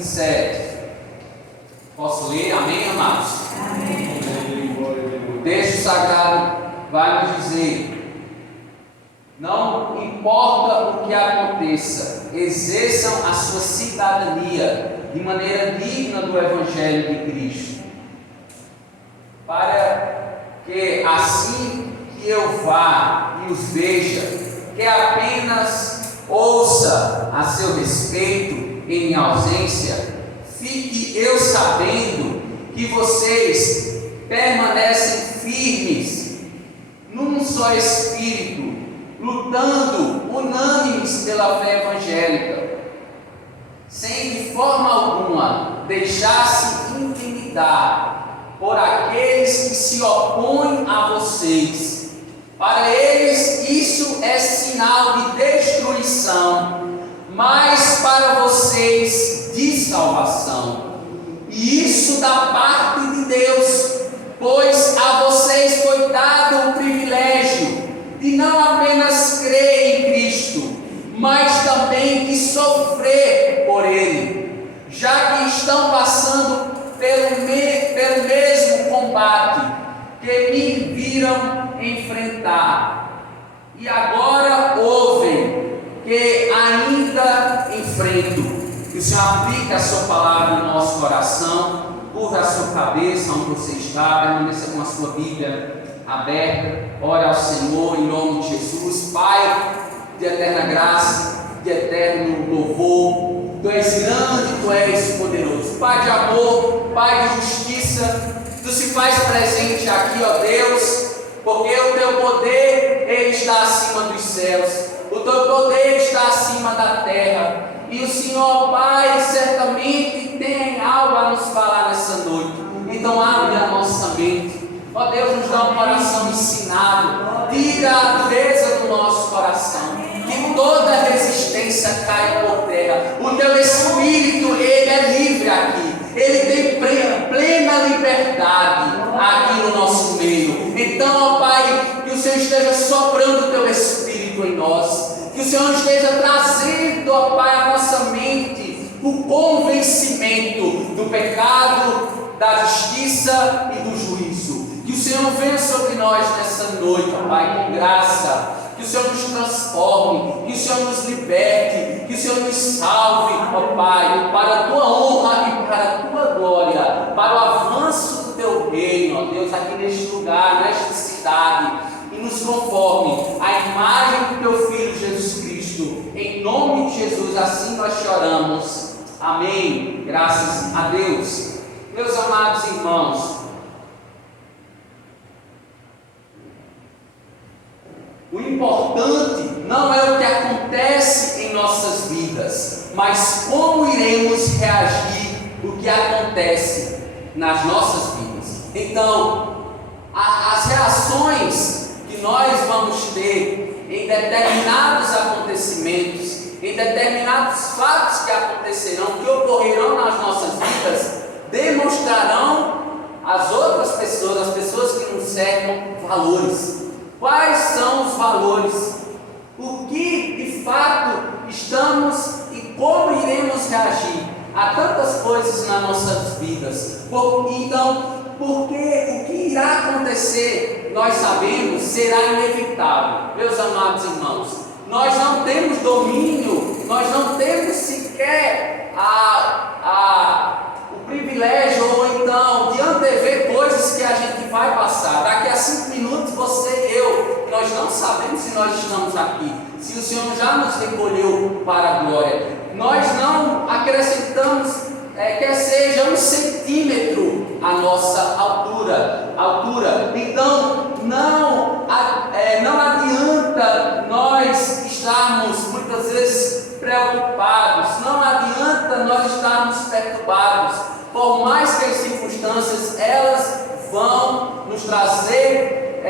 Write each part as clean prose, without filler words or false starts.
27. Posso ler? Amém, amados? Amém. O texto sagrado vai nos dizer: não importa o que aconteça, exerçam a sua cidadania de maneira digna do Evangelho de Cristo, para que assim que eu vá e os veja, que apenas ouça a seu respeito em minha ausência, fique eu sabendo que vocês permanecem firmes num só espírito, lutando unânimes pela fé evangélica, sem de forma alguma deixar-se intimidar por aqueles que se opõem a vocês. Para eles isso é sinal de destruição, mas para vocês de salvação. E isso da parte de Deus, pois a vocês foi dado o privilégio de não apenas crer em Cristo, mas também de sofrer por Ele, já que estão passando pelo mesmo combate que me viram enfrentar, e agora ouvem que ainda enfrento. Que o Senhor aplique a sua palavra no nosso coração, curva a sua cabeça onde você está, permaneça com a sua Bíblia aberta, ore ao Senhor em nome de Jesus. Pai de eterna graça, de eterno louvor, Tu és grande, Tu és poderoso, Pai de amor, Pai de justiça, Tu se faz presente aqui, ó Deus, porque o Teu poder, Ele está acima dos céus, o Teu poder está acima da terra, e o Senhor, Pai, certamente tem algo a nos falar nessa noite. Então abre a nossa mente, ó Deus, nos dá um coração ensinado, tira a dureza do nosso coração, que toda resistência caia por terra. O Teu Espírito, Ele é livre aqui, Ele tem plena liberdade aqui no nosso meio. Então, ó Pai, que o Senhor esteja soprando o Teu Espírito em nós, que o Senhor esteja trazendo, ó Pai, à nossa mente o convencimento do pecado, da justiça e do juízo. Que o Senhor venha sobre nós nessa noite, ó Pai, com graça. Que o Senhor nos transforme, que o Senhor nos liberte, que o Senhor nos salve, ó Pai, para a Tua honra e para a Tua glória, para o avanço do Teu reino, ó Deus, aqui neste lugar, nesta cidade, e nos conforme a imagem do Teu Filho Jesus Cristo. Em nome de Jesus, assim nós choramos. Amém. Graças a Deus. Meus amados irmãos, o importante não é o que acontece em nossas vidas, mas como iremos reagir o que acontece nas nossas vidas. Então, as reações que nós vamos ter em determinados acontecimentos, em determinados fatos que acontecerão, que ocorrerão nas nossas vidas, demonstrarão às outras pessoas, as pessoas que nos cercam, valores. Quais são os valores? O que de fato estamos e como iremos reagir a tantas coisas nas nossas vidas? Então, porque o que irá acontecer, nós sabemos, será inevitável. Meus amados irmãos, nós não temos domínio, nós não temos sequer o privilégio ou então de antever coisas que a gente vai passar. Daqui a 5 minutos você e eu, nós não sabemos se nós estamos aqui, se o Senhor já nos recolheu para a glória. Nós não acrescentamos, quer seja 1 centímetro a nossa altura. Então não adianta nós estarmos muitas vezes preocupados, não adianta nós estarmos perturbados, por mais que as circunstâncias elas vão nos trazer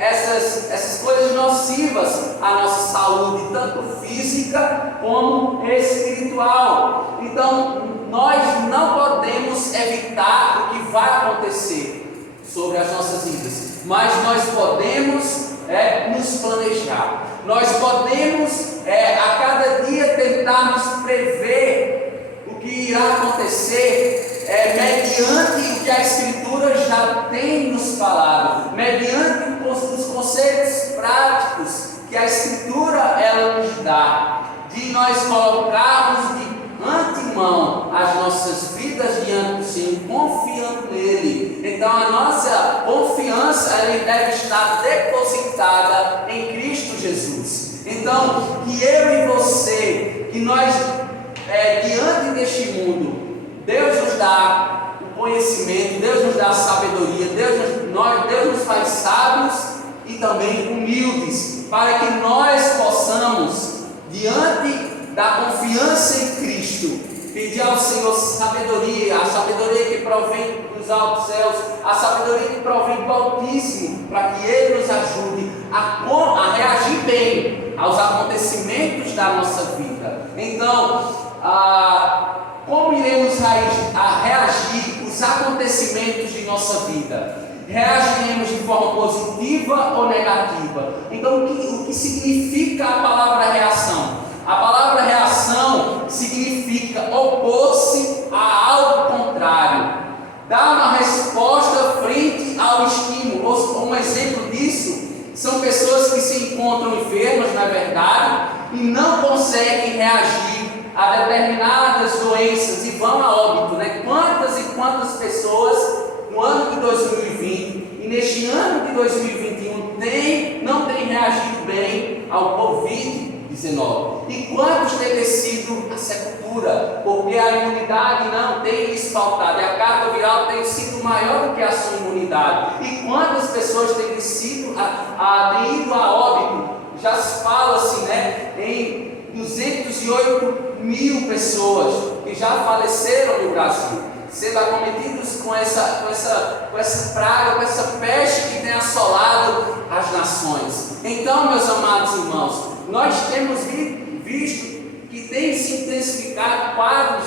essas coisas nocivas à nossa saúde, tanto física como espiritual. Então nós não podemos evitar o que vai acontecer sobre as nossas vidas, mas nós podemos nos planejar, nós podemos a cada dia tentarmos prever o que irá acontecer mediante o que a Escritura já tem nos falado, mediante os conceitos práticos que a Escritura ela nos dá, de nós colocarmos de antemão as nossas vidas diante do Senhor, confiando nele. Então a nossa confiança ela deve estar depositada em Cristo Jesus. Então que eu e você, que nós diante deste mundo, Deus nos dá o conhecimento, Deus nos dá a sabedoria, Deus nos faz sábios e também humildes, para que nós possamos, diante da confiança em Cristo, pedir ao Senhor sabedoria, a sabedoria que provém dos altos céus, a sabedoria que provém do Altíssimo, para que Ele nos ajude a reagir bem aos acontecimentos da nossa vida. Então, como iremos reagir aos acontecimentos de nossa vida? Reagiremos de forma positiva ou negativa? Então, o que significa a palavra reação? A palavra reação significa opor-se a algo contrário, dar uma resposta frente ao estímulo. Um exemplo disso são pessoas que se encontram enfermas, na verdade, e não conseguem reagir a determinadas doenças e vão a óbito, né? Quantas e quantas pessoas no ano de 2020 e neste ano de 2021 não têm reagido bem ao Covid-19? E quantos têm sido a sepultura, porque a imunidade não tem lhes faltado, e a carga viral tem sido maior do que a sua imunidade? E quantas pessoas têm ido a óbito? Já se fala assim, né, em 208 mil pessoas que já faleceram no Brasil, sendo acometidos com essa praga, com essa peste que tem assolado as nações. Então, meus amados irmãos, nós temos visto que tem se intensificado quadros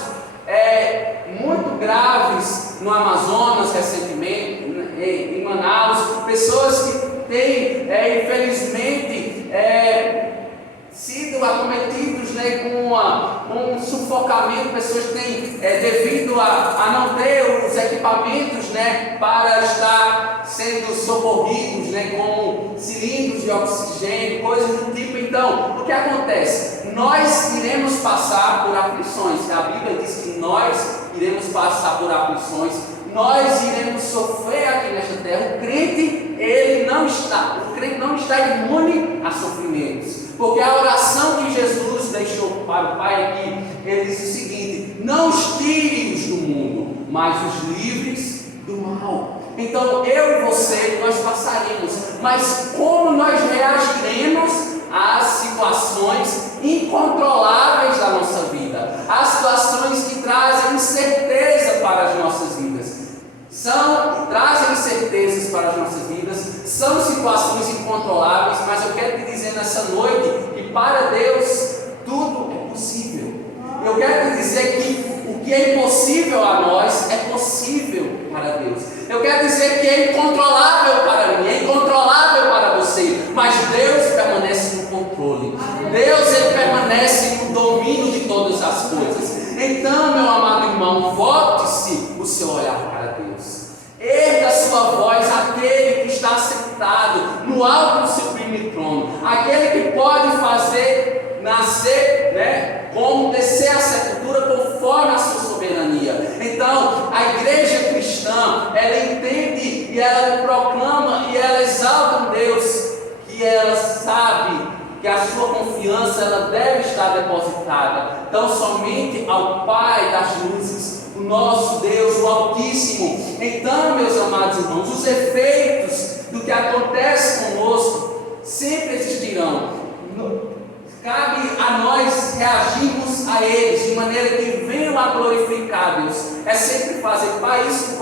muito graves no Amazonas recentemente, em Manaus, pessoas que têm, infelizmente, sido acometidos, né, com um sufocamento. Pessoas que têm, devido a não ter os equipamentos, né, para estar sendo socorridos, né, com cilindros de oxigênio, coisas do tipo. Então, o que acontece? Nós iremos passar por aflições. A Bíblia diz que nós iremos passar por aflições, nós iremos sofrer aqui nesta terra. O crente não está imune a sofrimentos, porque a oração que Jesus deixou para o Pai aqui, ele diz o seguinte: não os tire-os do mundo, mas os livres do mal. Então eu e você, nós passaremos, mas como nós reagiremos às situações incontroláveis da nossa vida, às situações que trazem incerteza para as nossas vidas? Trazem incertezas para as nossas vidas, são situações incontroláveis, mas eu quero te dizer nessa noite que para Deus tudo é possível. Eu quero te dizer que o que é impossível a nós é possível para Deus. Eu quero dizer que é incontrolável para mim, é incontrolável para você, mas Deus permanece no controle. Deus, ele permanece no domínio de todas as coisas. Então, meu amado irmão, volte-se o seu olhar para Deus. Erga a sua voz àquele que está sentado no alto do sublime trono, aquele que pode fazer nascer, né, como descer a sepultura conforme a sua soberania. Então, a igreja cristã, ela entende e ela proclama e ela exalta um Deus que ela sabe que a sua confiança ela deve estar depositada tão somente ao Pai das luzes, o nosso Deus, o Altíssimo. Então, meus amados irmãos, os efeitos do que acontece conosco sempre existirão. Cabe a nós reagirmos a eles de maneira que venham a glorificar Deus. É sempre fazer, Pai, isso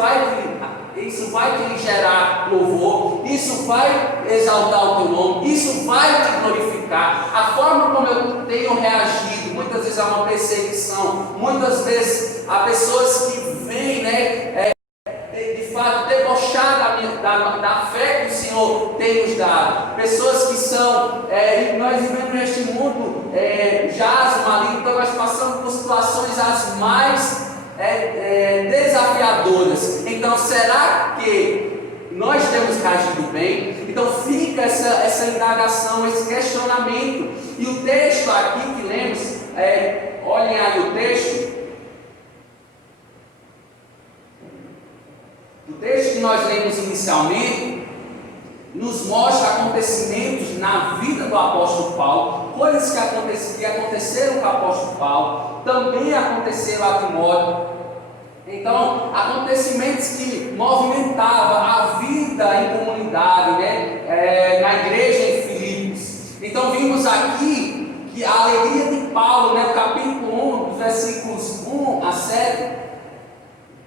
vai te gerar louvor, isso vai exaltar o teu nome, isso vai te glorificar. A forma como eu tenho reagido, muitas vezes há uma perseguição, muitas vezes há pessoas que vêm, né, de fato debochar da fé que o Senhor tem nos dado. Pessoas que são, nós vivemos neste mundo, jaz maligno, então nós passamos por situações as mais desafiadoras. Então, será que nós temos reagido bem? Então fica essa indagação, esse questionamento. E o texto aqui que lemos, olhem aí o texto. O texto que nós lemos inicialmente nos mostra acontecimentos na vida do apóstolo Paulo, coisas que aconteceram com o apóstolo Paulo, também aconteceram a Timóteo. Então, acontecimentos que movimentavam a vida em comunidade, na igreja em Filipos. Então, vimos aqui que a alegria de Paulo, no capítulo 1, dos versículos 1 a 7,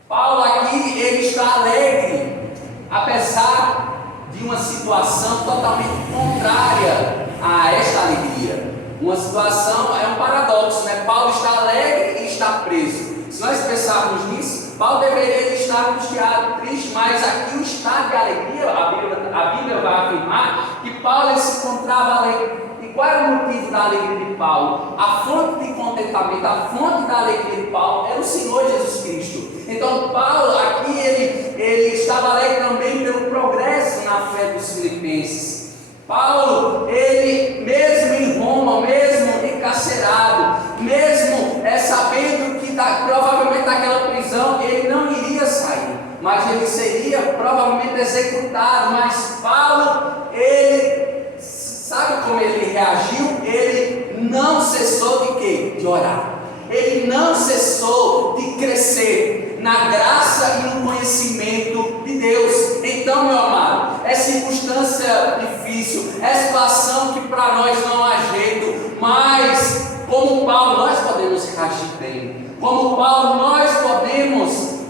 Paulo aqui, ele está alegre, apesar de uma situação totalmente contrária a esta alegria. Uma situação, é um paradoxo, Paulo está alegre e está preso. Se nós pensarmos nisso, Paulo deveria estar angustiado, triste, mas aqui o estado de alegria, a Bíblia vai afirmar que Paulo se encontrava alegre. E qual era o motivo da alegria de Paulo? A fonte de contentamento, a fonte da alegria de Paulo era o Senhor Jesus Cristo. Então Paulo aqui, ele estava alegre também pelo progresso na fé dos filipenses. Paulo, ele mesmo em Roma, mesmo encarcerado, mesmo sabendo que provavelmente naquela prisão ele não iria sair, mas ele seria provavelmente executado. Mas Paulo, ele sabe como ele reagiu? Ele não cessou de quê? De orar. Ele não cessou de crescer na graça e no conhecimento de Deus. Então, meu amado, é circunstância difícil, é situação que para nós não há jeito, mas como Paulo nós podemos reagir bem. Como Paulo nós podemos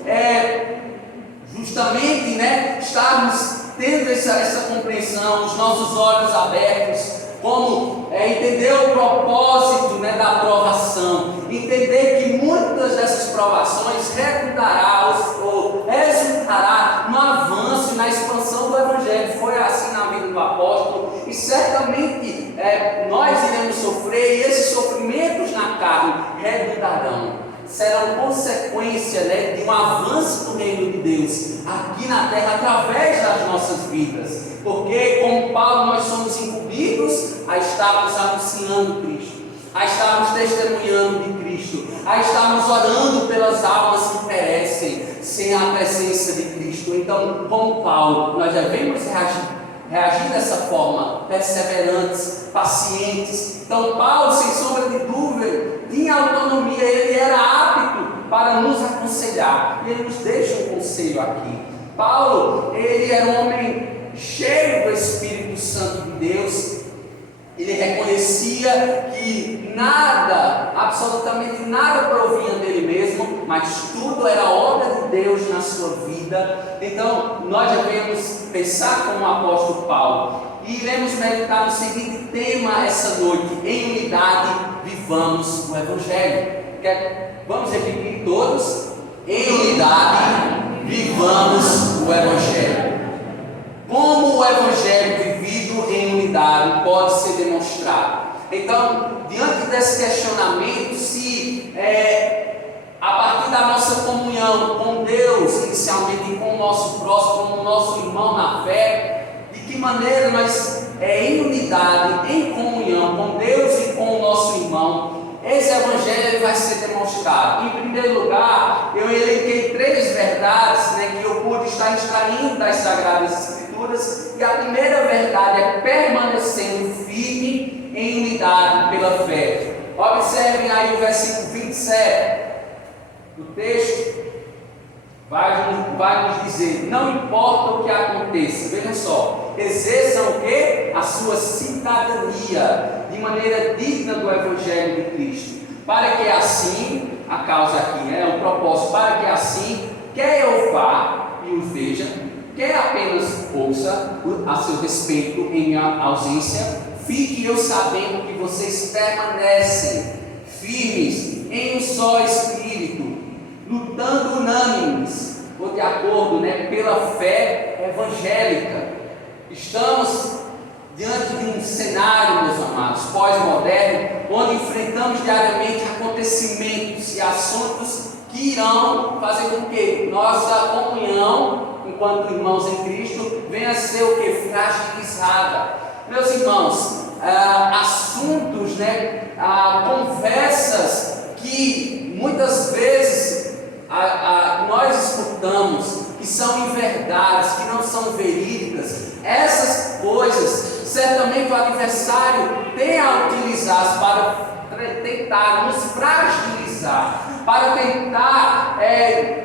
justamente estarmos tendo essa compreensão, os nossos olhos abertos, como entender o propósito da provação, entender que muitas dessas provações redundará ou resultará no avanço e na expansão do Evangelho. Foi assim na vida do apóstolo, e certamente nós iremos sofrer, e esses sofrimentos na carne redundarão, serão consequência de um avanço do reino de Deus aqui na terra através das nossas vidas. Porque, como Paulo, nós somos incumbidos a estarmos anunciando Cristo, a estarmos testemunhando de Cristo, a estarmos orando pelas almas que perecem sem a presença de Cristo. Então, como Paulo, nós devemos reagir dessa forma, perseverantes, pacientes. Então, Paulo, sem sombra de dúvida, tinha autonomia, ele era apto para nos aconselhar, e ele nos deixa um conselho aqui. Paulo, ele era um homem cheio do Espírito Santo de Deus. Ele reconhecia que nada, absolutamente nada provinha dele mesmo, mas tudo era obra de Deus na sua vida. Então nós devemos pensar como o apóstolo Paulo, e iremos meditar no seguinte tema essa noite: em unidade vivamos o Evangelho. Vamos repetir todos? Em unidade vivamos o Evangelho. Como o Evangelho vivido em unidade pode ser demonstrado? Então, diante desse questionamento, se a partir da nossa comunhão com Deus, inicialmente, e com o nosso próximo, com o nosso irmão na fé, de que maneira nós, em unidade, em comunhão com Deus e com o nosso irmão, esse Evangelho vai ser demonstrado. Em primeiro lugar, eu elenquei 3 verdades que eu pude estar extraindo das Sagradas Escrituras, e a primeira verdade é permanecendo firme em unidade pela fé. Observem aí o versículo 27 do texto, vai nos dizer: não importa o que aconteça, vejam só, exerçam o que? A sua cidadania de maneira digna do Evangelho de Cristo, para que assim, a causa aqui o propósito, para que assim, quer eu vá e os veja, quer apenas ouça a seu respeito em minha ausência, fique eu sabendo que vocês permanecem firmes em um só Espírito, lutando unânimes, ou de acordo pela fé evangélica. Estamos diante de um cenário, meus amados, pós-moderno, onde enfrentamos diariamente acontecimentos e assuntos que irão fazer com que nossa comunhão, enquanto irmãos em Cristo, venha a ser o que? Fragilizada. Meus irmãos, assuntos, conversas que muitas vezes nós escutamos, que são inverdades, que não são verídicas, essas coisas, certamente o adversário tem a utilizar para tentar nos fragilizar, para tentar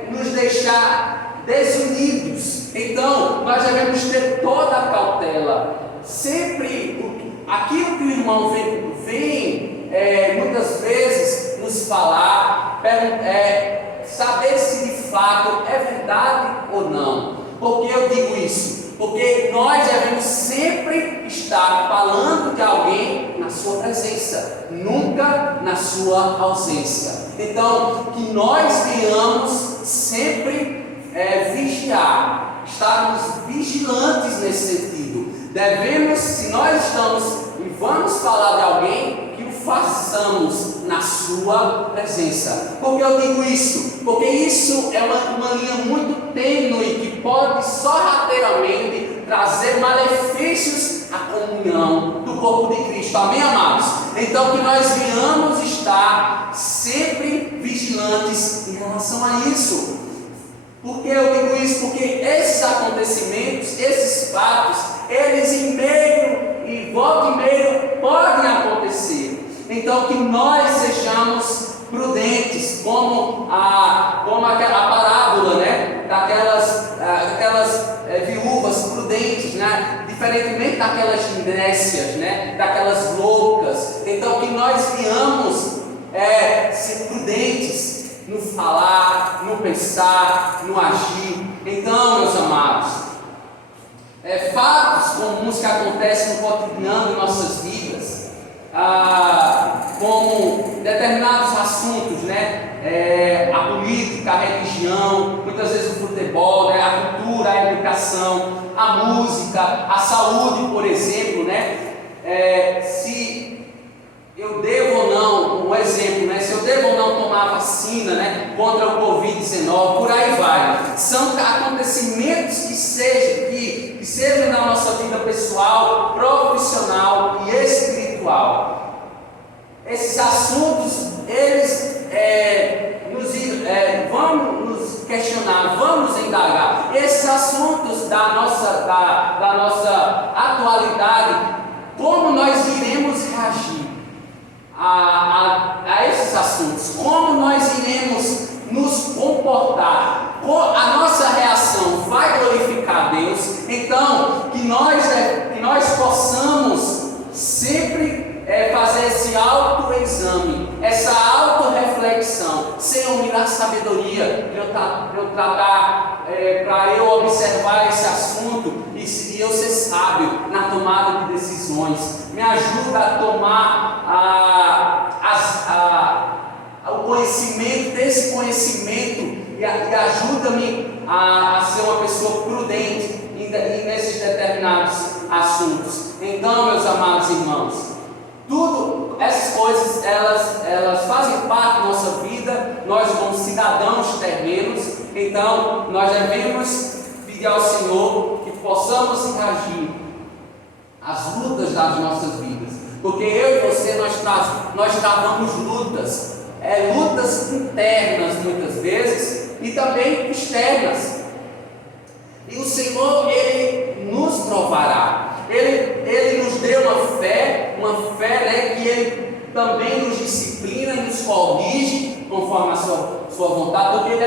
nos deixar desunidos. Então, nós devemos ter toda a cautela. Sempre aquilo que o irmão vem muitas vezes nos falar, saber se de fato é verdade ou não. Por que eu digo isso? Porque nós devemos sempre estar falando de alguém na sua presença, nunca na sua ausência. Então, que nós venhamos sempre vigiar, estarmos vigilantes nesse sentido. Devemos, se nós estamos e vamos falar de alguém, que o façamos na sua presença. Por que eu digo isso? Porque isso é uma linha muito tênue que pode sorrateiramente trazer malefícios à comunhão do corpo de Cristo. Amém, amados? Então, que nós venhamos estar sempre vigilantes em relação a isso. Por que eu digo isso? Porque esses acontecimentos, esses fatos, eles em meio e volta e meio podem acontecer. Então, que nós sejamos prudentes, como aquela parábola, daquelas viúvas prudentes, diferentemente daquelas nécias, daquelas loucas. Então, que nós venhamos ser prudentes no falar, no pensar, no agir. Então, meus amados, fatos comuns que acontecem no cotidiano de nossas vidas, como determinados assuntos, a política, a religião, muitas vezes o futebol, a cultura, a educação, a música, a saúde, por exemplo, se eu devo ou não, um exemplo, se eu devo ou não tomar vacina, contra o Covid-19, por aí vai. São acontecimentos que sejam na nossa vida pessoal, profissional e espiritual. Esses assuntos, eles vão nos questionar, vão nos indagar. Esses assuntos da nossa atualidade, como nós iremos reagir a esses assuntos, como nós iremos nos comportar, a nossa reação vai glorificar a Deus. Então, que nós possamos sempre fazer esse autoexame, essa autorreflexão, Senhor, me dá sabedoria para eu observar esse assunto e eu ser sábio na tomada de decisões. Me ajuda a tomar o conhecimento desse conhecimento e ajuda-me a ser uma pessoa prudente nesses determinados assuntos. Então, meus amados irmãos, tudo essas coisas elas fazem parte da nossa vida. Nós, como cidadãos terrenos, então nós devemos pedir ao Senhor que possamos reagir às lutas das nossas vidas, porque eu e você nós travamos lutas, lutas internas muitas vezes e também externas, e o Senhor, Ele nos provará. Ele nos deu uma fé que Ele também nos disciplina, nos corrige conforme a sua vontade, porque Ele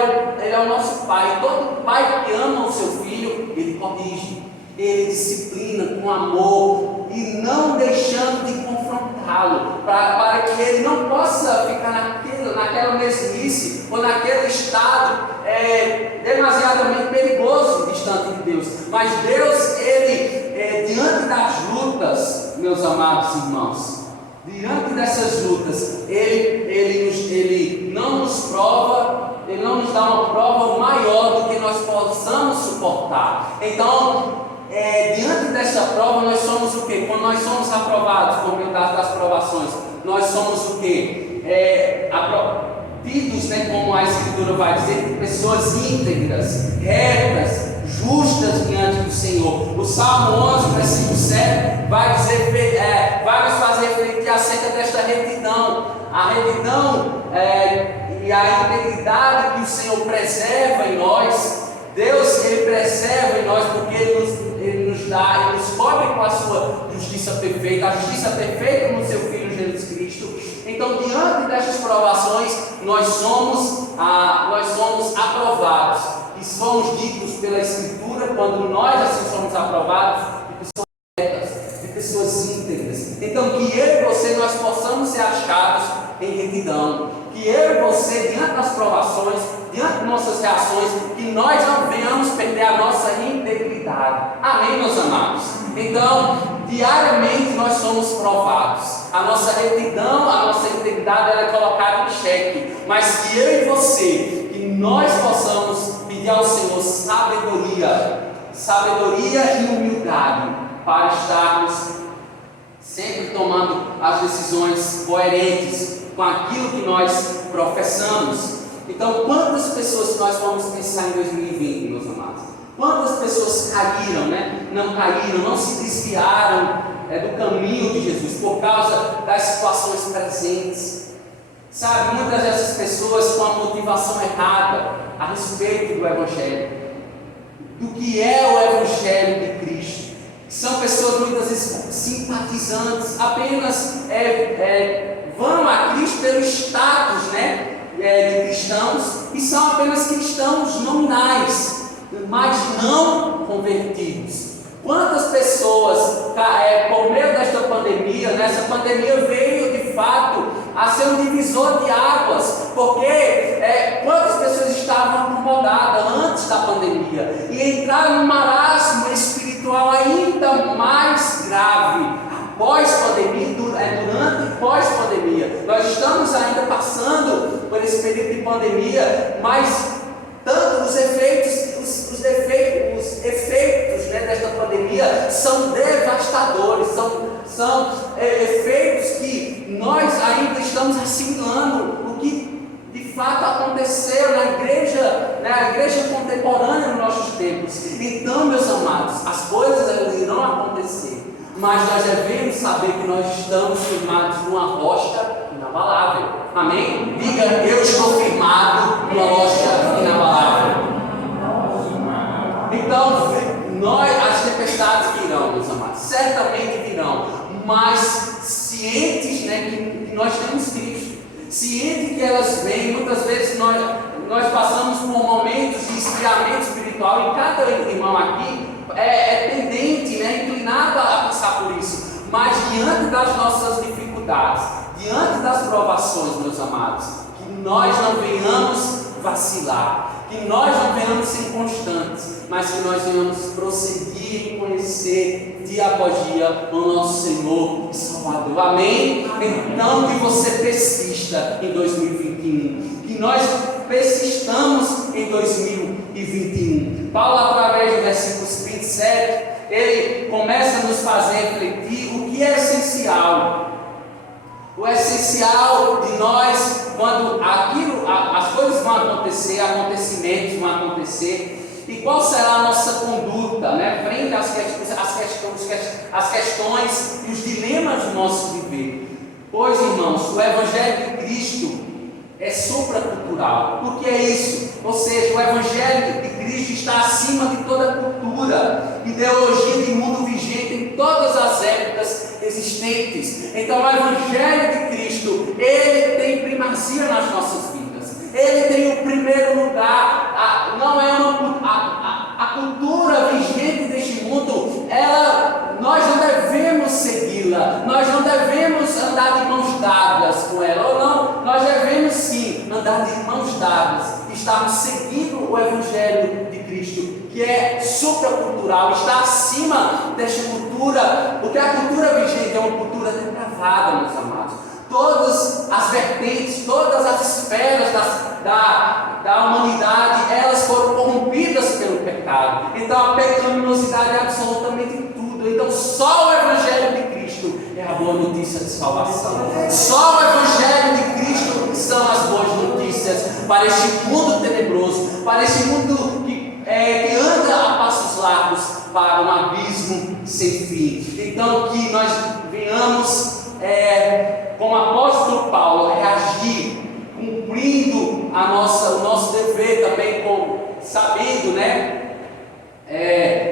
é o nosso Pai. Todo pai que ama o seu filho, Ele corrige, Ele disciplina com amor e não deixando de confrontá-lo, para que ele não possa ficar naquela mesmice ou naquele estado demasiadamente perigoso distante de Deus. Mas Deus, Ele diante das lutas, meus amados irmãos, diante dessas lutas, Ele não nos prova, Ele não nos dá uma prova maior do que nós possamos suportar. Então, diante dessa prova, nós somos o quê? Quando nós somos aprovados por meio das provações, nós somos o quê? tidos, né, como a Escritura vai dizer, pessoas íntegras, retas, justas diante do Senhor. O Salmo 11, versículo 7, vai nos fazer refletir acerca desta retidão. A retidão e a integridade que o Senhor preserva em nós. Deus, Ele preserva em nós porque Ele nos dá, Ele nos cobre com a sua justiça perfeita, a justiça perfeita no seu Filho Jesus Cristo. Então, diante destas provações, nós somos aprovados. E somos ditos pela Escritura, quando nós assim somos aprovados, de pessoas retas, de pessoas íntegras. Então, que eu e você, nós possamos ser achados em retidão. Que eu e você, diante das provações, diante de nossas reações, que nós não venhamos perder a nossa integridade. Amém, meus amados? Então, diariamente nós somos provados. A nossa retidão, a nossa integridade, ela é colocada em xeque. Mas que eu e você, que nós possamos pedir ao Senhor sabedoria e humildade para estarmos sempre tomando as decisões coerentes com aquilo que nós professamos. Então, quantas pessoas nós vamos pensar em 2020, meus amados? Quantas pessoas caíram, né? Não caíram, não se desviaram do caminho de Jesus por causa das situações presentes. Sabe, muitas dessas pessoas com a motivação errada a respeito do Evangelho, do que é o Evangelho de Cristo. São pessoas muitas vezes simpatizantes, apenas vão a Cristo pelo status, né, de cristãos, e são apenas cristãos nominais, mas não convertidos. Quantas pessoas, por meio desta pandemia, essa pandemia veio de fato a ser um divisor de águas, porque quantas pessoas estavam acomodadas antes da pandemia e entraram num marasmo espiritual ainda mais grave pós-pandemia, durante e pós-pandemia. Nós estamos ainda passando por esse período de pandemia, mas tanto os efeitos né, desta pandemia são devastadores, são efeitos que nós ainda estamos assimilando o que de fato aconteceu na igreja contemporânea nos nossos tempos. Então, meus amados, as coisas elas irão acontecer, mas nós devemos saber que nós estamos firmados numa rocha inabalável. Amém? Diga, eu estou firmado numa rocha inabalável. Então, as tempestades virão, meus amados, certamente virão, mas cientes, né, que nós temos Cristo, cientes que elas vêm. Muitas vezes nós passamos por momentos de esfriamento espiritual, e cada irmão aqui é tendente, né, inclinado a passar por isso, mas diante das nossas dificuldades, diante das provações, meus amados, que nós não venhamos vacilar, que nós não venhamos ser inconstantes, mas que nós venhamos prosseguir e conhecer dia após dia o nosso Senhor e Salvador. Amém? Então, que você persista em 2021, que nós persistamos em 2021. Paulo, através do versículo 27, ele começa a nos fazer refletir o que é essencial. O essencial de nós, quando as coisas vão acontecer, acontecimentos vão acontecer, e qual será a nossa conduta, né, frente às questões e os dilemas do nosso viver. Pois, irmãos, o Evangelho de Cristo é supracultural. O que é isso? Ou seja, o Evangelho de Cristo está acima de toda cultura, ideologia de mundo vigente em todas as épocas existentes. Então, o Evangelho de Cristo, ele tem primazia nas nossas vidas. Ele tem o primeiro lugar. Não é a cultura vigente deste mundo. Nós não devemos segui-la. Nós não devemos andar de mãos dadas com ela. Ou não, nós devemos sim andar de mãos dadas. Estarmos seguindo o Evangelho de Cristo, que é supracultural, está acima desta cultura, porque a cultura vigente é uma cultura depravada, meus amados. Todas as vertentes, todas as esferas da humanidade, elas foram corrompidas pelo pecado. Então a pecaminosidade é absolutamente tudo. Então só o Evangelho de Cristo é a boa notícia de salvação. Só o Evangelho de Cristo são as boas notícias. para este mundo tenebroso, para este mundo que anda a passos largos para um abismo sem fim. Então, que nós venhamos, como apóstolo Paulo, reagir, cumprindo o nosso dever também, sabendo, né?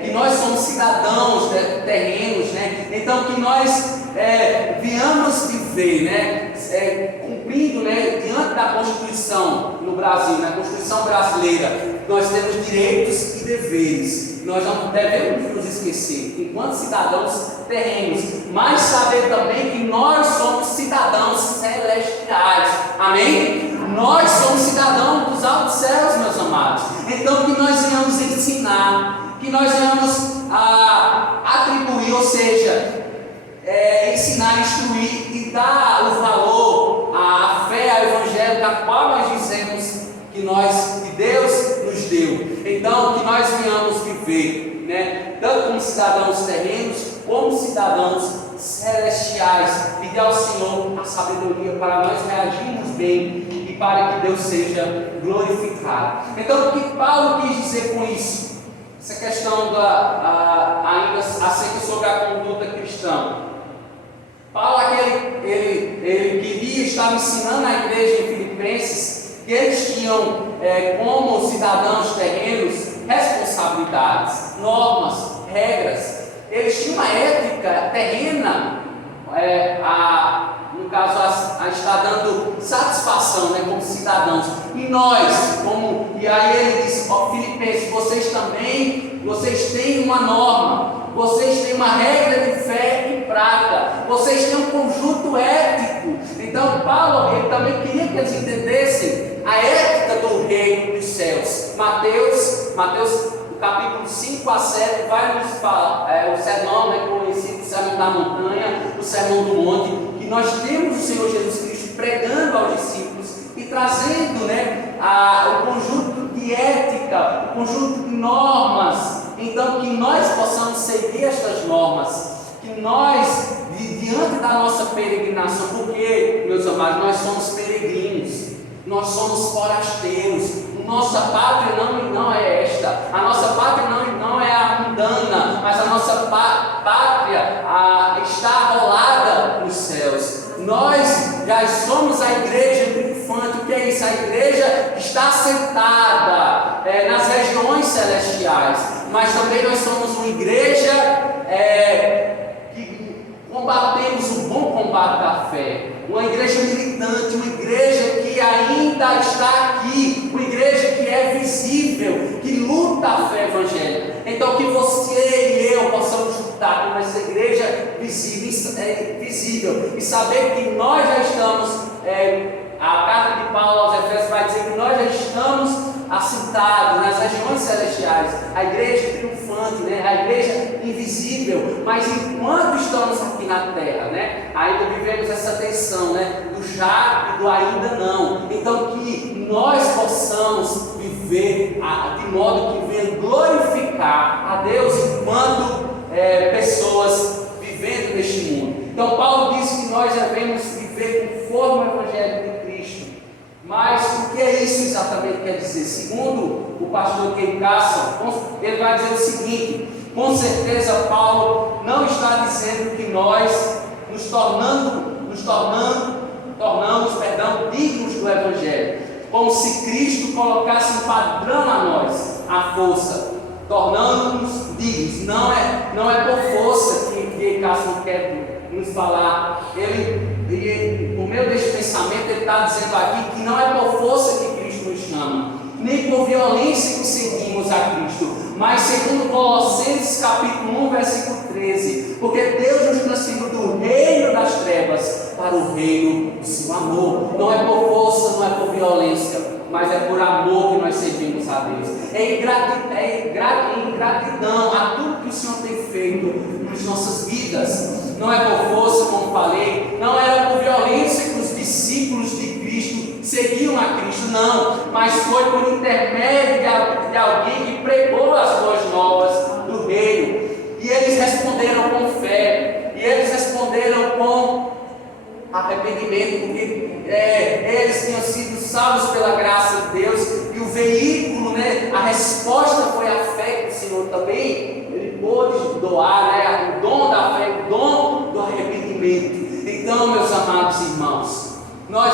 Que nós somos cidadãos terrenos, né? Então que nós venhamos viver, né? Cumprindo, né? Diante da Constituição no Brasil, na Constituição brasileira, nós temos direitos e deveres. Nós não devemos nos esquecer, enquanto cidadãos terrenos, mas saber também que nós somos cidadãos celestiais. Amém? Nós somos cidadãos dos altos céus, meus amados. Então que nós venhamos ensinar, que nós venhamos atribuir, ou seja, ensinar, instruir e dar o valor à fé, ao evangelho, da qual nós dizemos que Deus nos deu. Então que nós venhamos viver, né, tanto como cidadãos terrenos, como cidadãos celestiais. Pedir ao Senhor a sabedoria para nós reagirmos bem e para que Deus seja glorificado. Então o que Paulo quis dizer com isso? Essa questão ainda acerca sobre a conduta cristã. Paulo ele queria estar ensinando à igreja em Filipenses que eles tinham, como cidadãos terrenos, responsabilidades, normas, regras. Eles tinham uma ética terrena, no caso, a estar dando satisfação, né, como cidadãos. E nós, e aí ele diz, Filipenses, vocês têm uma norma, vocês têm uma regra de fé e prática, vocês têm um conjunto ético. Então Paulo, ele também queria que eles entendessem a ética do reino dos céus. Mateus, capítulo 5 a 7, vai nos falar, o sermão, né, conhecido, o sermão da montanha, o sermão do monte, que nós temos o Senhor Jesus Cristo pregando aos discípulos e trazendo, né, o conjunto de ética, o conjunto de normas. Então que nós possamos seguir estas normas, que nós, diante da nossa peregrinação, porque, meus amados, nós somos peregrinos, nós somos forasteiros. Nossa pátria não é esta, a nossa pátria não é a mundana, mas a nossa pátria está arrolada nos céus. Nós já somos a igreja triunfante. O que é isso? A igreja está assentada nas regiões celestiais, mas também nós somos uma igreja que combatemos o bom combate da fé, uma igreja militante, uma igreja que ainda está aqui, uma igreja que é visível, que luta a fé evangélica. Então que você e eu possamos lutar com essa igreja visível e saber que nós já estamos, a carta de Paulo aos Efésios vai dizer que nós já estamos assentados nas regiões celestiais, a igreja triunfante, né? A igreja invisível. Mas enquanto estamos aqui na terra, né, ainda vivemos essa tensão, né, do já e do ainda não. Então que nós possamos viver de modo que venha glorificar a Deus enquanto pessoas vivendo neste mundo. Então Paulo diz que nós devemos viver conforme o evangelho de Cristo. Mas o que é isso exatamente quer dizer? Segundo o pastor Ken Carson, ele vai dizer o seguinte: com certeza Paulo não está dizendo que nós nos tornamos dignos do Evangelho, como se Cristo colocasse um padrão a nós, a força, tornando-nos dignos. Não é por força que Ken Carson quer nos falar. Por meio deste pensamento, ele está dizendo aqui que não é por força que Cristo nos chama, nem por violência que seguimos a Cristo, mas segundo Colossenses capítulo 1, versículo 13, porque Deus nos transferiu do reino das trevas para o reino do seu amor. Não é por força, não é por violência, mas é por amor que nós servimos a Deus. É em gratidão a tudo que o Senhor tem feito nas nossas vidas. Não é por força, como falei, não era por violência que os discípulos de Cristo seguiam a Cristo, não, mas foi por intermédio de alguém que pregou as boas novas do reino. E eles responderam com fé, e eles responderam com arrependimento, porque eles tinham sido salvos pela graça de Deus, e o veículo, né, a resposta foi a fé que o Senhor também, Ele pôde doar, né, o dom da fé, o dom do arrependimento. Então, meus amados irmãos, nós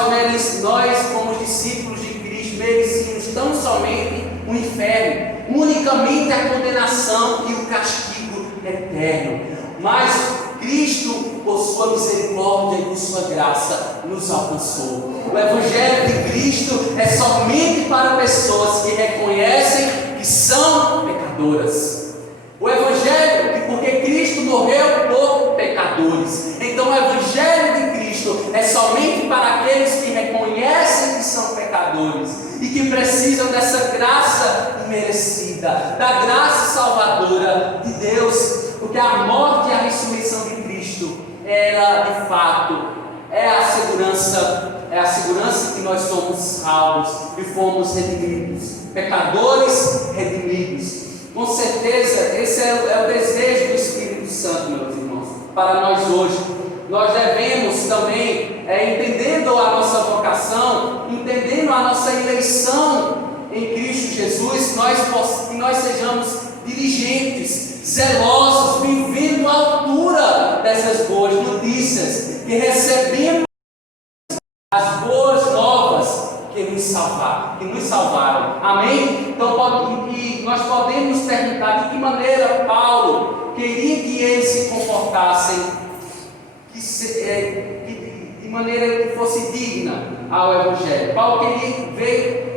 como discípulos de Cristo, merecíamos tão somente o inferno, unicamente a condenação e o castigo eterno. Mas Cristo, por sua misericórdia e por sua graça, nos alcançou. O Evangelho de Cristo é somente para pessoas que reconhecem que são pecadoras. O Evangelho, porque Cristo morreu por pecadores. Então o Evangelho de Cristo é somente para aqueles que reconhecem que são pecadores e que precisam dessa graça imerecida, da graça salvadora de Deus. Porque a morte e a ressurreição de Cristo, ela de fato é a segurança que nós somos salvos e fomos redimidos, pecadores redimidos. Com certeza, esse é o desejo do Espírito Santo, meus irmãos, para nós hoje. Nós devemos também, entendendo a nossa vocação, entendendo a nossa eleição em Cristo Jesus, que nós sejamos diligentes, zelosos, vivendo à altura dessas boas notícias, que recebemos as boas novas que nos salvaram. Amém? Então nós podemos perguntar de que maneira Paulo queria que eles se comportassem, de maneira que fosse digna ao Evangelho. Paulo queria ver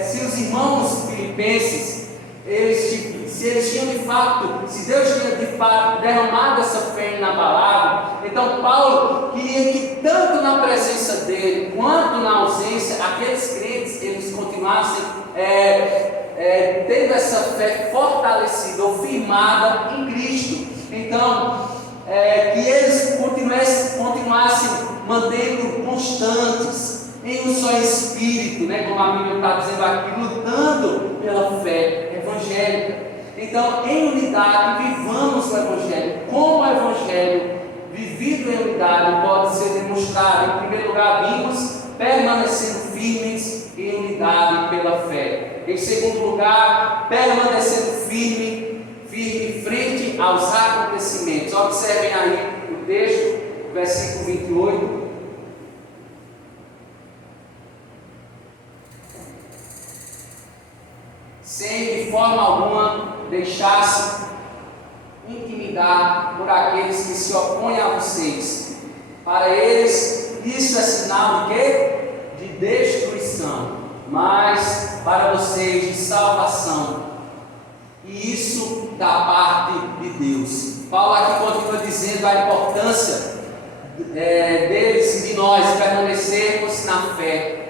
se os irmãos filipenses, se Deus tinha de fato derramado essa fé inabalável. Então Paulo queria que tanto na presença dele quanto na ausência, aqueles crentes, eles continuassem tendo essa fé fortalecida ou firmada em Cristo. Então que eles continuassem mantendo constantes em um só espírito, né? Como a Bíblia está dizendo aqui, lutando pela fé evangélica. Então, em unidade, vivamos o Evangelho. Como o Evangelho vivido em unidade pode ser demonstrado? Em primeiro lugar, vimos permanecendo firmes em unidade pela fé. Em segundo lugar, permanecendo firme frente aos acontecimentos. Observem aí o texto, versículo 28. Sem de forma alguma deixar-se intimidar por aqueles que se opõem a vocês. Para eles, isso é sinal de quê? De destruição, mas para vocês de salvação. E isso da parte de Deus. Paulo aqui continua dizendo a importância deles e de nós permanecermos na fé,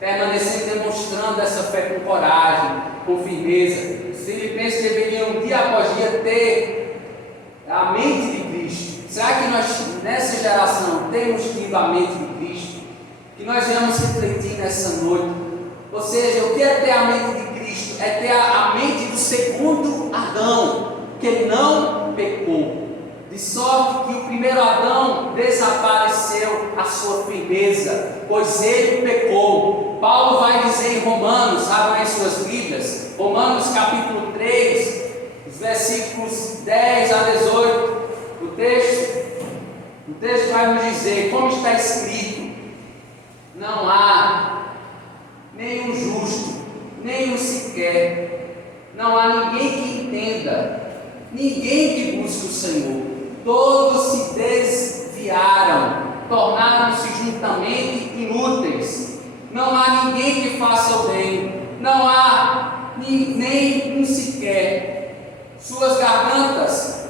permanecermos demonstrando essa fé com coragem, com firmeza. Os filipenses deveriam dia após dia ter a mente de Cristo. Será que nós nessa geração temos tido a mente de Cristo? Que nós venhamos refletir nessa noite. Ou seja, o que é ter a mente de Cristo? É ter a mente do segundo Adão, que não pecou. De sorte que o primeiro Adão desapareceu a sua firmeza, pois ele pecou. Paulo vai dizer em Romanos, abram em suas Bíblias, Romanos capítulo 3, os versículos 10 a 18. O texto vai nos dizer, como está escrito: não há nenhum justo, nenhum sequer, não há ninguém que entenda, ninguém que busque o Senhor. Todos se desviaram, tornaram-se juntamente inúteis. Não há ninguém que faça o bem, não há nem um sequer. Suas gargantas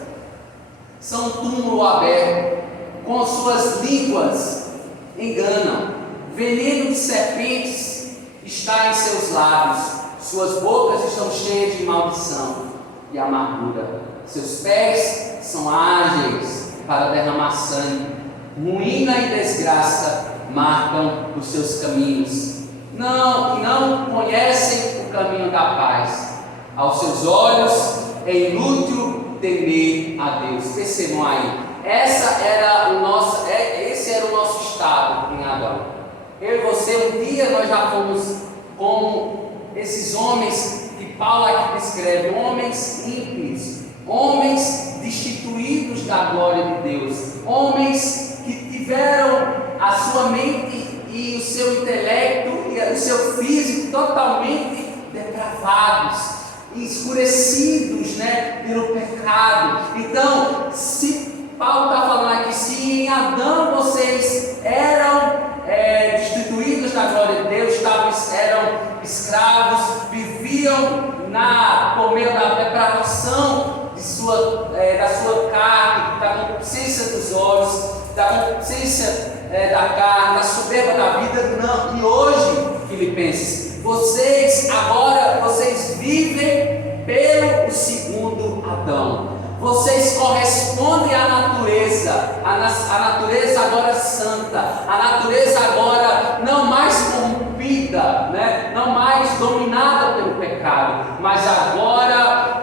são túmulo aberto, com suas línguas enganam. Veneno de serpentes está em seus lábios, suas bocas estão cheias de maldição e amargura. Seus pés são ágeis para derramar sangue. Ruína e desgraça marcam os seus caminhos. Não conhecem o caminho da paz. Aos seus olhos é inútil temer a Deus. Percebam aí. Esse era o nosso estado em Adão. Eu e você, um dia nós já fomos como esses homens que Paulo aqui descreve, homens ímpios, homens destituídos da glória de Deus, homens que tiveram a sua mente e o seu intelecto e o seu físico totalmente depravados, escurecidos, pelo pecado. Então, se Paulo está falando aqui, se em Adão vocês eram destituídos da glória de Deus, eram escravos, viviam por meio da depravação da sua carne, da concupiscência dos olhos, da concupiscência da carne, da soberba da vida. Não. E hoje, Filipenses, vocês vivem pelo segundo Adão. Vocês correspondem à natureza, a natureza agora santa, a natureza agora não mais corrompida, não mais dominada pelo pecado, mas agora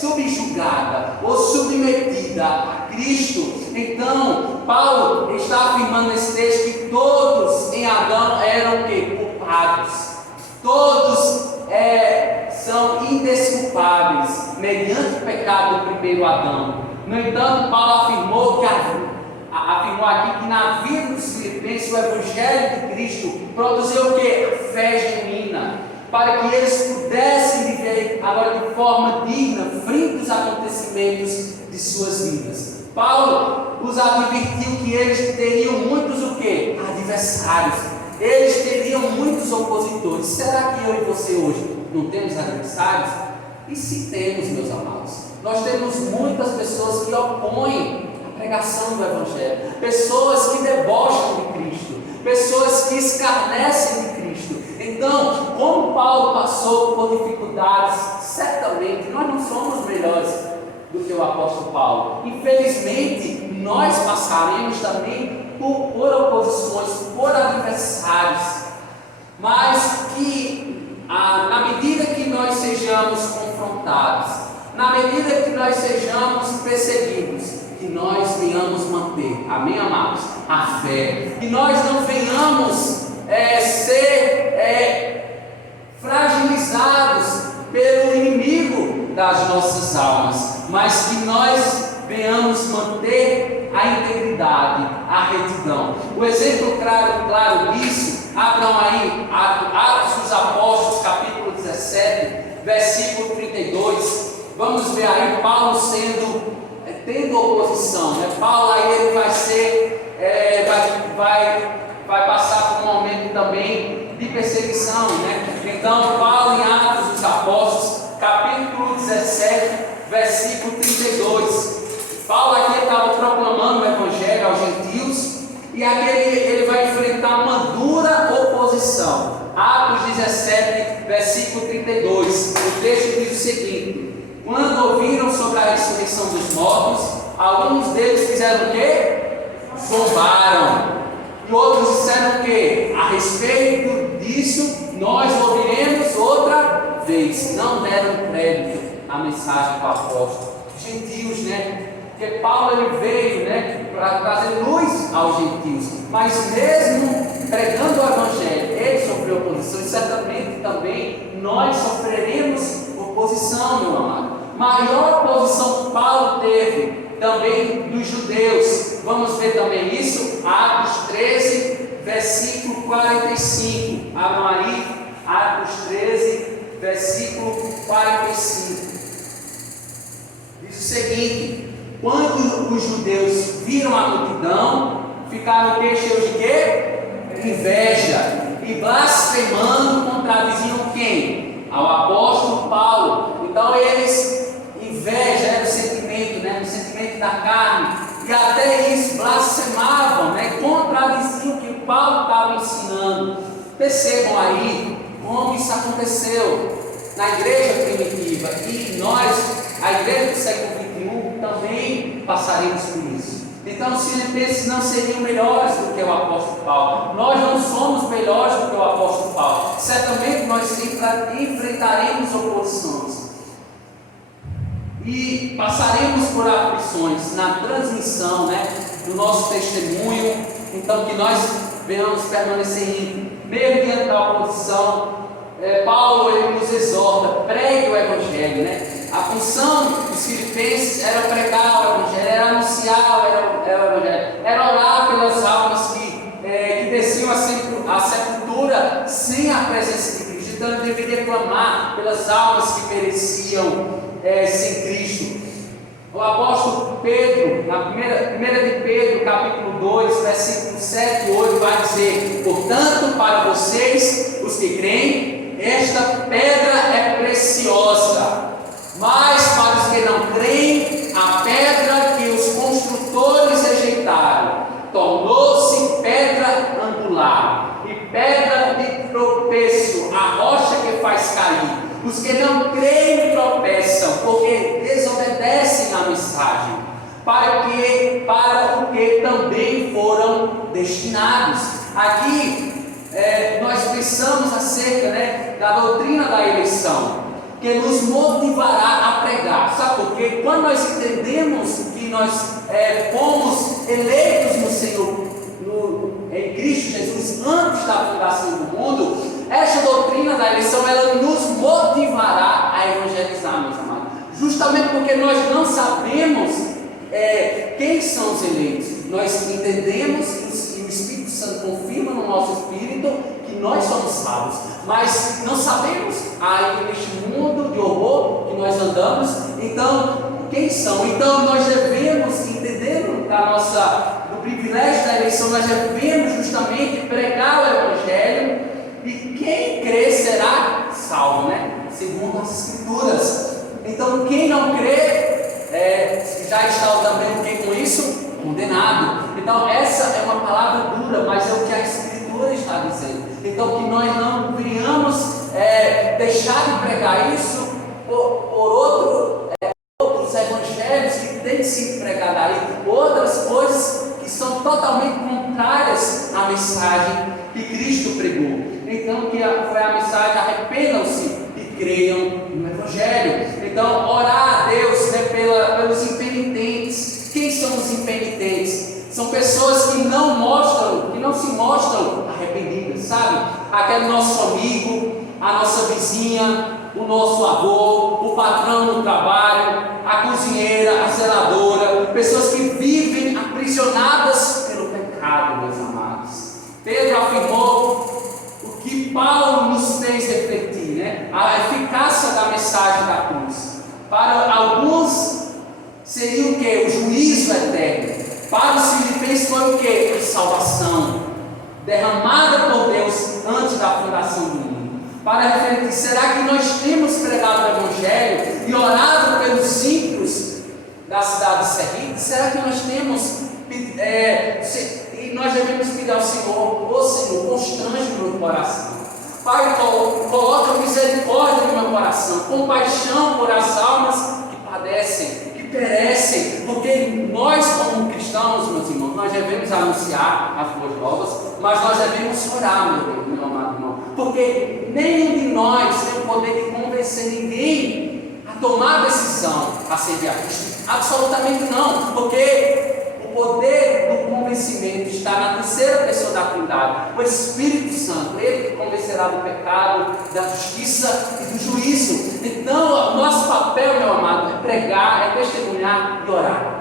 subjugada ou submetida a Cristo. Então, Paulo está afirmando nesse texto que todos em Adão eram culpados, todos são indesculpáveis mediante o pecado do primeiro Adão. No entanto, Paulo afirmou aqui que na vida dos filipenses o Evangelho de Cristo produziu o quê? A fé genuína, para que eles pudessem viver agora de forma digna, frente aos acontecimentos de suas vidas. Paulo os advertiu que eles teriam muitos adversários, eles teriam muitos opositores. Será que eu e você hoje não temos adversários? E se temos, meus amados? Nós temos muitas pessoas que opõem a pregação do Evangelho, pessoas que debocham de Cristo, pessoas que escarnecem de Cristo. Então, como Paulo passou por dificuldades, certamente nós não somos melhores do que o apóstolo Paulo. Infelizmente, nós passaremos também por oposições, por adversários, mas que na medida que nós sejamos confrontados, na medida que nós sejamos perseguidos, que nós venhamos manter, amém, amados, a fé, que nós não venhamos ser fragilizados pelo inimigo das nossas almas, mas que nós venhamos manter a integridade, a retidão. O exemplo claro disso, abram aí Atos dos Apóstolos, capítulo 17, versículo 32. Vamos ver aí Paulo tendo oposição, Paulo aí ele vai passar por um momento também de perseguição, Então, Paulo em Atos dos Apóstolos, capítulo 17, versículo 32. Paulo aqui estava proclamando o Evangelho aos gentios, e aqui ele vai enfrentar uma dura oposição. Atos 17, versículo 32. O texto diz o seguinte: quando ouviram sobre a ressurreição dos mortos, alguns deles fizeram o quê? Zombaram. E outros disseram o quê? A respeito disso, nós ouviremos outra vez. Não deram crédito à mensagem do apóstolo. Gentios, Porque Paulo ele veio, para trazer luz aos gentios, mas mesmo pregando o Evangelho, ele sofreu oposição, e certamente também nós sofreremos oposição, meu amado. Maior oposição que Paulo teve também dos judeus. Vamos ver também isso, Atos 13, versículo 45. Abram aí, Atos 13, versículo 45. Diz o seguinte: quando os judeus viram a multidão, ficaram cheios de quê? Inveja, e blasfemando contradiziam quem? Ao apóstolo Paulo. Então eles, inveja era o sentimento da carne, e até isso blasfemavam, contradiziam o que Paulo estava ensinando. Percebam aí como isso aconteceu na igreja primitiva, e nós, a igreja do século XXI, também passaremos por isso. Então os filipenses não seriam melhores do que o apóstolo Paulo. Nós não somos melhores do que o apóstolo Paulo. Certamente nós sempre enfrentaremos oposições e passaremos por aflições na transmissão, do nosso testemunho. Então que nós venhamos permanecer em meio diante da oposição. Paulo ele nos exorta, pregue o Evangelho, né? A função dos filipenses era pregar o Evangelho, era anunciar o Evangelho, era orar pelas almas que desciam a sepultura sem a presença de Cristo. Então ele deveria clamar pelas almas que pereciam sem Cristo. O apóstolo Pedro, na 1 de Pedro, capítulo 2, versículo 7 e 8, vai dizer: portanto, para vocês, os que creem, esta pedra é preciosa, mas para os que não creem, a pedra que os construtores rejeitaram tornou-se pedra angular e pedra de tropeço, a rocha que faz cair. Os que não creem tropeçam, porque desobedecem à mensagem, para o que também foram destinados. Aqui nós pensamos acerca da doutrina da eleição, que nos motivará a pregar. Sabe por quê? Quando nós entendemos que nós fomos eleitos no Senhor, em Cristo Jesus, antes da fundação do mundo, essa doutrina da eleição, ela nos motivará a evangelizar, meus amados. Justamente porque nós não sabemos quem são os eleitos. Nós entendemos, e o Espírito Santo confirma no nosso espírito, que nós somos salvos. Mas não sabemos, aí neste mundo de horror que nós andamos, então, quem são? Então, nós devemos, entendendo do privilégio da eleição, nós devemos justamente pregar o Evangelho. E quem crê será salvo, né? Segundo as Escrituras. Então, quem não crê, já está também o que com isso? Condenado. Então, essa é uma palavra dura, mas é o que a Escritura está dizendo. Então, que nós não venhamos deixar de pregar isso por outros evangelhos que têm sido pregados aí, outras coisas que são totalmente contrárias à mensagem que Cristo pregou. Então, que foi a mensagem: arrependam-se e creiam no Evangelho. Então, orar a Deus pelos impenitentes. Quem são os impenitentes? São pessoas que não se mostram arrependidas, sabe? Aquele nosso amigo, a nossa vizinha, o nosso avô, o patrão no trabalho, a cozinheira, a zeladora, pessoas que vivem aprisionadas pelo pecado, meus amados. Pedro afirmou o que Paulo nos fez refletir, né? A eficácia da mensagem da cruz. Para alguns seria o que? O juízo eterno. Para os filipenses foi o que? A salvação, derramada por Deus antes da fundação do mundo. Para refletir, será que nós temos pregado o Evangelho e orado pelos ímpios da cidade de Sergipe? Será que nós temos e nós devemos pedir ao Senhor: ô Senhor, constrange o meu coração. Pai, coloca misericórdia no meu coração, compaixão por as almas que padecem, que perecem, porque nós, como cristãos, meus irmãos, nós devemos anunciar as boas novas, mas nós devemos orar, meu amado irmão, porque nenhum de nós tem o poder de convencer ninguém a tomar a decisão a servir a Cristo. Absolutamente não, porque o poder do convencimento está na terceira pessoa da Trindade, o Espírito Santo, Ele que convencerá do pecado, da justiça e do juízo. Então, o nosso papel, meu amado, é pregar, é testemunhar e orar.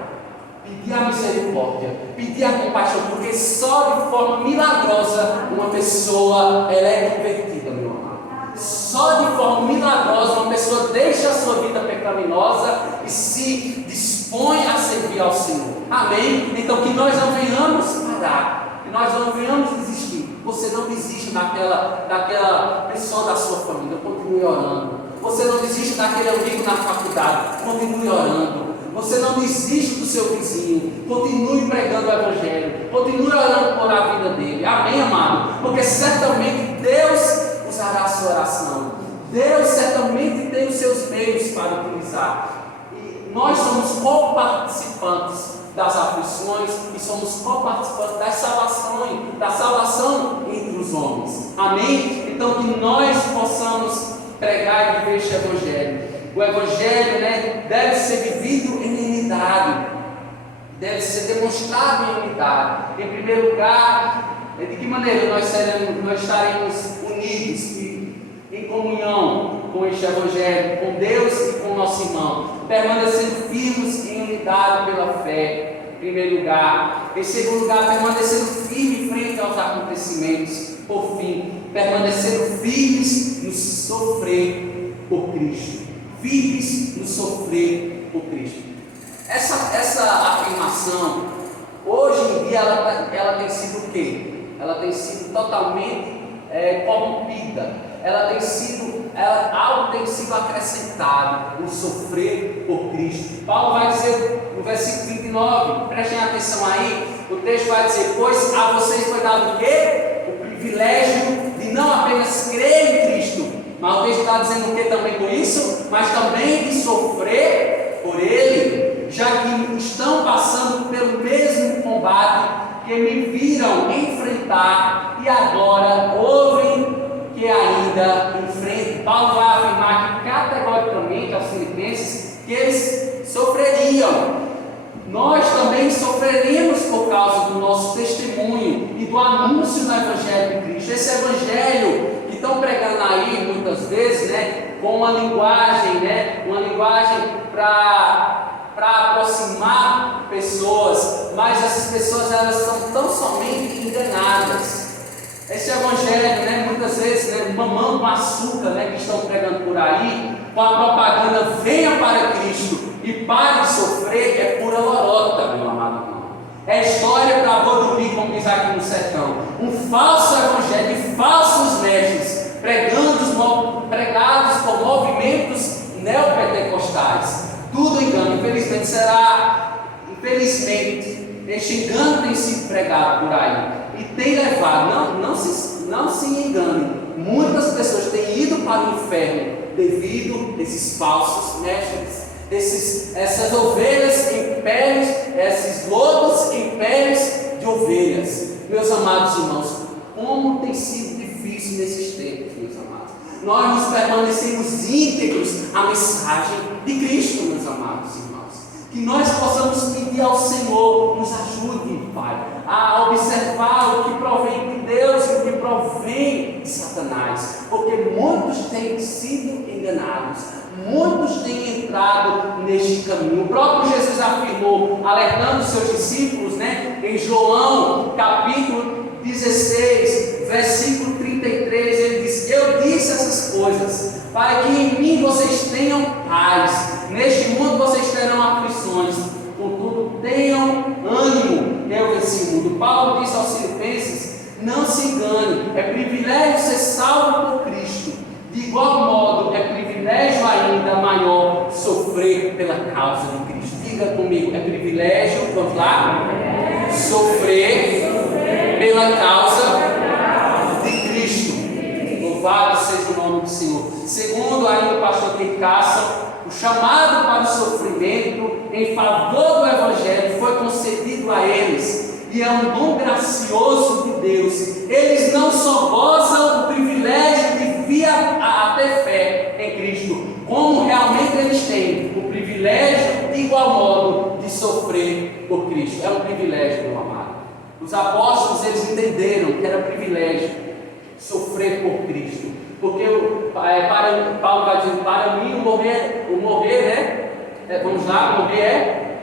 Pedir a misericórdia, pedir a compaixão, porque só de forma milagrosa uma pessoa é convertida, meu amado. Só de forma milagrosa uma pessoa deixa a sua vida pecaminosa e se dispõe a servir ao Senhor. Amém? Então, que nós não venhamos parar, que nós não venhamos desistir. Você não desiste daquela pessoa da sua família, continue orando. Você não desiste daquele amigo na faculdade, continue orando. Você não desiste do seu vizinho, continue pregando o Evangelho, continue orando por a vida dele. Amém, amado? Porque certamente Deus usará a sua oração. Deus certamente tem os seus meios para utilizar. E nós somos co-participantes das aflições e somos co-participantes da salvação entre os homens. Amém? Então, que nós possamos pregar e viver este Evangelho. O Evangelho, deve ser vivido em unidade, deve ser demonstrado em unidade. Em primeiro lugar, De que maneira nós estaremos unidos em comunhão com este Evangelho, com Deus e com o nosso irmão, permanecendo firmes em unidade pela fé, em primeiro lugar. Em segundo lugar, permanecendo firme frente aos acontecimentos. Por fim, permanecendo firmes no sofrer por Cristo. Firmes no sofrer por Cristo. Essa afirmação, hoje em dia, ela tem sido o quê? Ela tem sido totalmente corrompida. Algo tem sido acrescentado, o sofrer por Cristo. Paulo vai dizer no versículo 29, prestem atenção aí, o texto vai dizer: pois a vocês foi dado o quê? O privilégio de não apenas crer em Cristo, mas o texto está dizendo o que também com isso? Mas também de sofrer por Ele, já que estão passando pelo mesmo combate que me viram enfrentar e agora ouvem que ainda enfrentam. Paulo vai afirmar que categoricamente aos filipenses que eles sofreriam. Nós também sofreremos por causa do nosso testemunho e do anúncio do Evangelho de Cristo. Esse Evangelho que estão pregando aí muitas vezes, com uma linguagem para aproximar pessoas, mas essas pessoas elas são tão somente enganadas. Esse Evangelho, muitas vezes, mamão com açúcar, que estão pregando por aí, com a propaganda venha para Cristo e pare de sofrer, é pura lorota, meu amado irmão. É história para boi dormir, como diz aqui no sertão. Um falso Evangelho e falsos mestres, pregados por movimentos neopentecostais. Tudo engano, infelizmente, este engano tem sido pregado por aí e tem levado, não se engane, muitas pessoas têm ido para o inferno devido a esses falsos mestres, essas ovelhas em peles, esses lobos em peles de ovelhas. Meus amados irmãos, como tem sido difícil nesses tempos, meus amados. Nós nos permanecemos íntegros à mensagem de Cristo, meus amados irmãos. Que nós possamos pedir ao Senhor, nos ajude, Pai, a observar o que provém de Deus e o que provém de Satanás, porque muitos têm sido enganados, muitos têm entrado neste caminho. O próprio Jesus afirmou, alertando os seus discípulos, em João capítulo 16, versículo 33, ele diz: eu disse essas coisas para que em mim vocês tenham paz. Neste mundo vocês terão aflições, contudo tenham ânimo, eu venci o mundo. Paulo disse aos filipenses: não se engane, é privilégio ser salvo por Cristo. De igual modo, é privilégio ainda maior sofrer pela causa de Cristo. Diga comigo, é privilégio, vamos lá, sofrer pela causa de Cristo. Louvado seja o nome do Senhor. Segundo ainda o pastor Ken Carson, o chamado para o sofrimento em favor do Evangelho foi concedido a eles e é um dom gracioso de Deus. Eles não só gozam do privilégio de vir a ter fé em Cristo, como realmente eles têm o privilégio de igual modo de sofrer por Cristo. É um privilégio, meu amado. Os apóstolos, eles entenderam que era privilégio sofrer por Cristo, porque Paulo vai dizer: para mim o morrer vamos lá, morrer é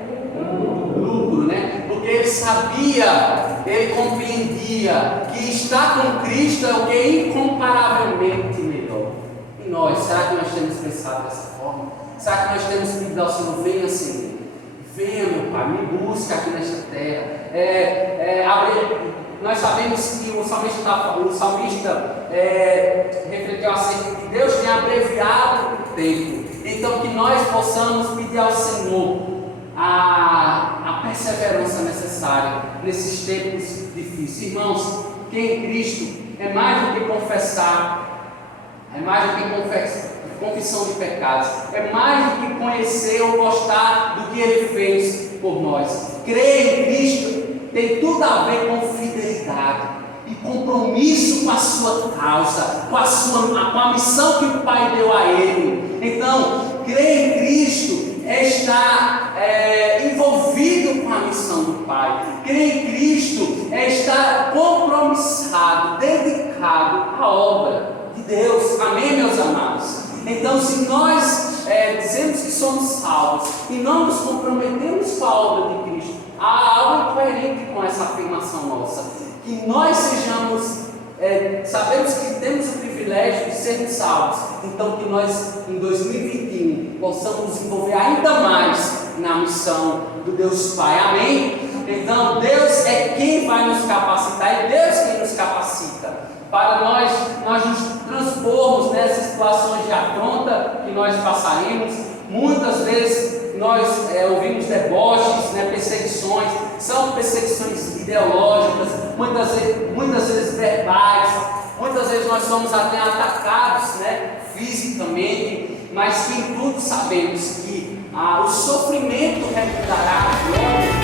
lucro, porque ele sabia, ele compreendia que estar com Cristo é o que é incomparavelmente melhor. E nós, será que nós temos pensado dessa forma? Será que nós temos pedido ao Senhor: venha, Senhor, venha, meu Pai, me busca aqui nesta terra. Nós sabemos que o salmista refletiu acerca de Deus tem abreviado o tempo. Então que nós possamos pedir ao Senhor a perseverança necessária nesses tempos difíceis. Irmãos, que em Cristo é mais do que confessar, é mais do que confissão de pecados, é mais do que conhecer ou gostar do que Ele fez por nós. Crer em Cristo tem tudo a ver com fidelidade e compromisso com a sua causa, com a missão que o Pai deu a Ele. Então, crer em Cristo é estar envolvido com a missão do Pai. Crer em Cristo é estar compromissado Então, se nós dizemos que somos salvos e não nos comprometemos com a obra de Cristo, há algo incoerente com essa afirmação nossa. Que nós sejamos, sabemos que temos o privilégio de sermos salvos, então que nós em 2021 possamos nos envolver ainda mais na missão do Deus Pai, amém? Então Deus é quem vai nos capacitar, é Deus quem nos capacita para nós nos transpormos nessas situações de afronta que nós passaremos. Muitas vezes nós ouvimos deboches, perseguições, são perseguições ideológicas, muitas vezes verbais, muitas vezes nós somos até atacados fisicamente, mas que em tudo sabemos que o sofrimento remudará a glória